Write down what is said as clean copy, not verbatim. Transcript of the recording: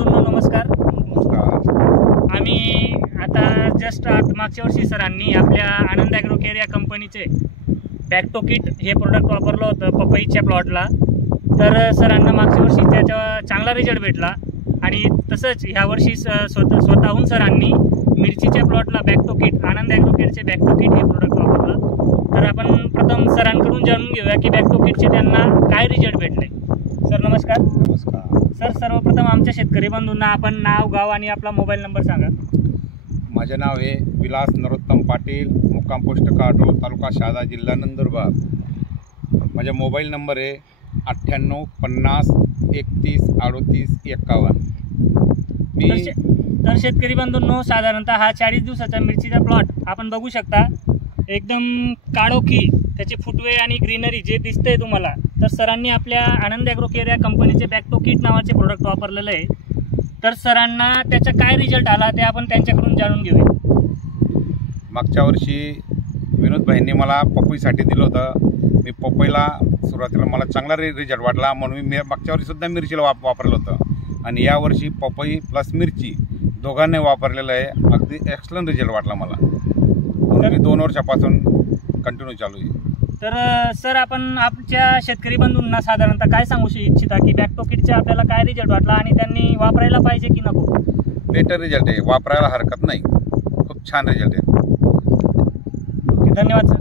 बंधूंनो नमस्कार. नमस्कार. आम्ही आता जस्ट मागच्या वर्षी सरांनी आपल्या आनंद ॲग्रो केअर या कंपनीचे बॅक्टो किट हे प्रोडक्ट वापरलं होतं पपईच्या प्लॉटला. तर सरांना मागच्या वर्षी त्याचा चांगला रिझल्ट भेटला आणि तसंच ह्या वर्षी स्वतःहून सरांनी मिरचीच्या प्लॉटला बॅक्टो किट आनंद ॲग्रो केअरचे बॅक्टो किट हे प्रोडक्ट वापरलं. तर आपण प्रथम सरांकडून जाणून घेऊया की बॅक्टो किटचे त्यांना काय रिझल्ट भेटले. सर नमस्कार. नमस्कार सर, सर्वप्रथम आमच्या शेतकरी बंधूंना आपण नाव, गाव आणि आपला मोबाईल नंबर सांगा. माझे नाव आहे विलास नरोत्तम पाटील, मुक्काम पोस्ट काटोल, तालुका शहादा, जिल्हा नंदुरबार. माझा मोबाईल नंबर आहे 98 50 31 38 51. तर शेतकरी बंधूंनो, साधारणतः हा 40 दिवसाचा मिरचीचा प्लॉट आपण बघू शकता. एकदम काळोखी त्याचे फुटवे आणि ग्रीनरी जे दिसतंय तुम्हाला. तर सरांनी आपल्या आनंद ॲग्रो केअर या कंपनीचे बॅक्टो किट नावाचे प्रोडक्ट वापरलेलं आहे. तर सरांना त्याचा काय रिझल्ट आला ते आपण त्यांच्याकडून जाणून घेऊया. मागच्या वर्षी विनोद भाईंनी मला पपईसाठी दिलं होतं. मी पपईला सुरुवातीला मला चांगला रिझल्ट वाटला म्हणून मी मागच्या वर्षीसुद्धा मिरचीला वापरलं होतं आणि यावर्षी पपई प्लस मिरची दोघांनी वापरलेलं आहे. अगदी एक्सलंट रिझल्ट वाटला मला. मी 2 वर्षापासून कंटिन्यू चालू आहे. तर सर, आपण आमच्या शेतकरी बंधूंना साधारणतः काय सांगू इच्छिता की बॅक्टो किटचा आपल्याला काय रिझल्ट वाटला आणि त्यांनी वापरायला पाहिजे की नको? बेटर रिझल्ट आहे, वापरायला हरकत नाही. खूप छान रिझल्ट आहे. धन्यवाद सर.